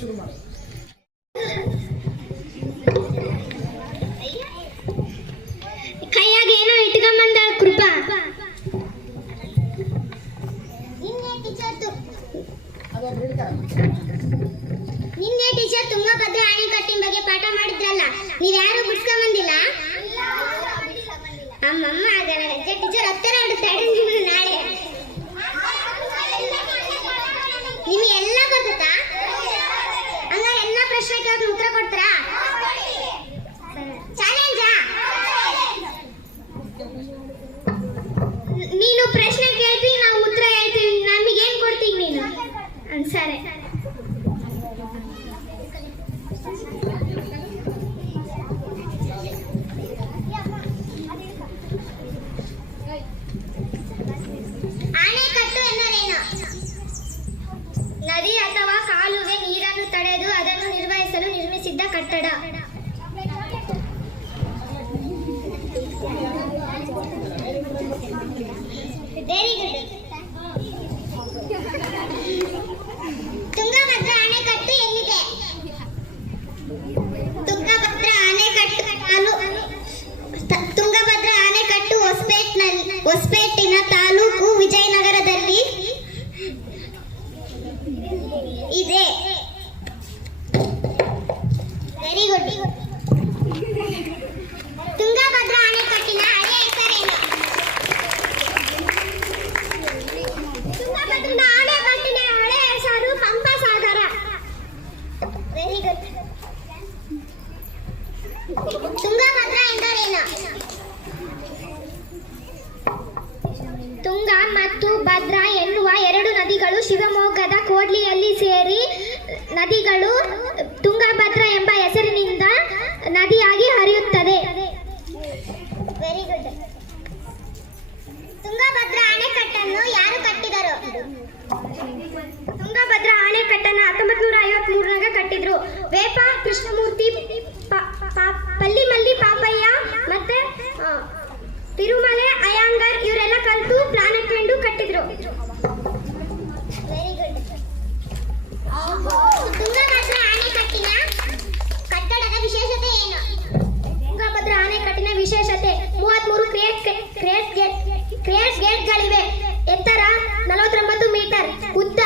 ಶುರು ಮಾಡಿ. ಕೈಯಾಗ ಏನೋ ಇಟ್ಕೊಂಬಂದ ಕೃಪಾ. ನಿನ್ನೆ ಟೀಚರ್ ತುಂಗಭದ್ರಾ ಅಣೆಕಟ್ಟಿನ ಬಗ್ಗೆ ಪಾಠ ಮಾಡಿದ್ರಲ್ಲ, ನೀವ್ಯಾರು ಬಿಡ್ಸ್ಕೊಂಬಂದಿಲ್ಲ? ಅಮ್ಮಮ್ಮ ಗಣಗಜ್ಜೆ ಟೀಚರ್ ಹತ್ತಿರ ಆಡುತ್ತಾಳೆ ನಾಳೆ. ನಿಮ್ಗೆ ಎಲ್ಲ ಗೊತ್ತಾ? ಹಂಗಾರೆ ಎಲ್ಲ ಪ್ರಶ್ನೆ ಕೇಳಿದ್ರೆ ಉತ್ತರ ಕೊಡ್ತಾರಾ? ಚಾಲೆಂಜಾ? ನೀನು ಪ್ರಶ್ನೆ ಕೇಳ್ತೀನಿ, ನಾವು ಉತ್ತರ ಹೇಳ್ತೀವಿ. ನಮಗೇನ್ ಕೊಡ್ತೀವಿ ನೀನು? ಸರಿ. ಅಣೆಕಟ್ಟು ಎಂದರೇನು? ನದಿ ಅಥವಾ ಕಾಲುವೆ ನೀರನ್ನು ತಡೆದು ಅದನ್ನು ನಿರ್ವಹಿಸಲು ನಿರ್ಮಿಸಿದ್ದ ಕಟ್ಟಡ. Very good. ತುಂಗಭದ್ರಾ ಅಣೆಕಟ್ಟು ಎಲ್ಲಿದೆ? ತುಂಗಭದ್ರಾ ಅಣೆಕಟ್ಟು ಹೊಸಪೇಟಿನ ತಾಲೂಕು ವಿಜಯನಗರದಲ್ಲಿ ಇದೆ. Very good. ತುಂಗಭದ್ರಾ ಅಣೆಕಟ್ಟಿನ ಹಳೆಯ ಹೆಸರೇನು? ತುಂಗಭದ್ರಾ ಅಣೆಕಟ್ಟಿನ ಹಳೆಯ ಹೆಸರು ಪಂಪಸಾಗರ. Very good. ತುಂಗಭದ್ರಾ ಎಂದರೇನು? ತುಂಗಾ ಮತ್ತು ಭದ್ರಾ ಎನ್ನುವ ಎರಡು ನದಿಗಳು ಶಿವಮೊಗ್ಗದ ಕೋಡ್ಲಿಯಲ್ಲಿ ಸೇರಿ ನದಿಗಳು ತುಂಗಭದ್ರಾ ಎಂಬ ಹೆಸರಿನಿಂದ ನದಿಯಾಗಿ ಹರಿಯುತ್ತದೆ. Very good. ತುಂಗಭದ್ರಾ ಅಣೆಕಟ್ಟನ್ನು ಯಾರು ಕಟ್ಟಿದರು? ತುಂಗಭದ್ರಾ ಅಣೆಕಟ್ಟನ್ನು 1953 ಕಟ್ಟಿದ್ರು. ವೇಪ ಕೃಷ್ಣಮೂರ್ತಿ, ಪಲ್ಲಿಮಲ್ಲಿ ಪಾಪಯ್ಯ ಮತ್ತೆ ತಿರುಮಲೆ ಅಯ್ಯಂಗಾರ್ ಇವರೆಲ್ಲ ಕಲಿತು ಪ್ಲಾನ್ ಹಾಕೊಂಡು ಕಟ್ಟಿದ್ರು. Very good. ತುಂಗಭದ್ರಾ ಅಣೆಕಟ್ಟಿನ ಕಟ್ಟಡದ ವಿಶೇಷತೆ ಏನು? ತುಂಗಭದ್ರಾ ಅಣೆಕಟ್ಟಿನ ವಿಶೇಷತೆ 33 ಕ್ರೇಸ್ ಗೇಟ್ಗಳಿವೆ. ಎತ್ತರ 49 ಮೀಟರ್, ಉದ್ದ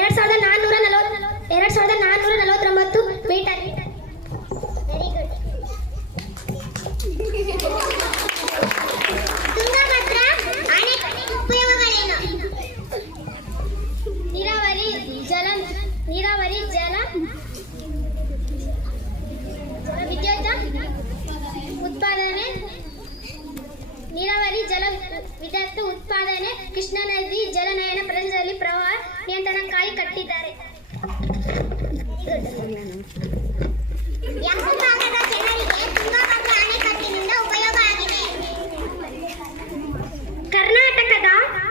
2449 ಮೀಟರ್. Very good. ತುಂಗಭದ್ರಾ ಅಣೆಕಟ್ಟಿನ ಉಪಯೋಗಗಳೇನು? ನೀರಾವರಿ ಜಲ ವಿದ್ಯುತ್ ಉತ್ಪಾದನೆ, ನೀರಾವರಿ ಜಲ ವಿದ್ಯುತ್ ಉತ್ಪಾದನೆ, ಕೃಷ್ಣಾ ನದಿ ಜಲನಯನ ಪ್ರದೇಶದಲ್ಲಿ ಪ್ರವಾಹ ನಿಯಂತ್ರಣಕ್ಕಾಗಿ ಕಟ್ಟಿದ್ದಾರೆ. ಯಾವ ಭಾಗದ ಜನರಿಗೆ ತುಂಗಭದ್ರಾ ಅಣೆಕಟ್ಟಿನಿಂದ ಉಪಯೋಗ ಆಗಿದೆ? ಕರ್ನಾಟಕದ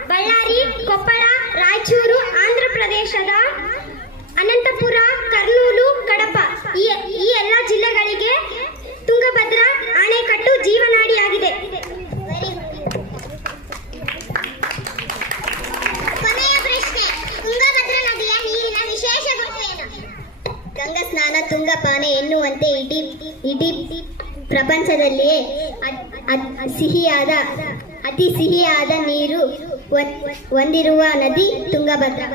ಬಳ್ಳಾರಿ, ಕೊಪ್ಪಳ, ರಾಯಚೂರು, ಆಂಧ್ರ ಪ್ರದೇಶದ ಅನಂತಪುರ, ಕರ್ನೂಲು, ಕಡಪ ಈ ಎಲ್ಲ ಜಿಲ್ಲೆಗಳಿಗೆ ತುಂಗಭದ್ರಾ ಅಣೆಕಟ್ಟು ಜೀವನಾಡಿಯಾಗಿದೆ. ಕೊನೆಯ ಪ್ರಶ್ನೆ, ತುಂಗಭದ್ರಾ ನದಿಯ ನೀರಿನ ವಿಶೇಷ ಗುಣ ಏನು? ಗಂಗಾ ಸ್ನಾನ ತುಂಗಪಾನೆ ಎನ್ನುವಂತೆ ಇಡೀ ಪ್ರಪಂಚದಲ್ಲಿಯೇ ಅತಿ ಸಿಹಿಯಾದ ನೀರು ಹೊಂದಿರುವ ನದಿ ತುಂಗಭದ್ರಾ.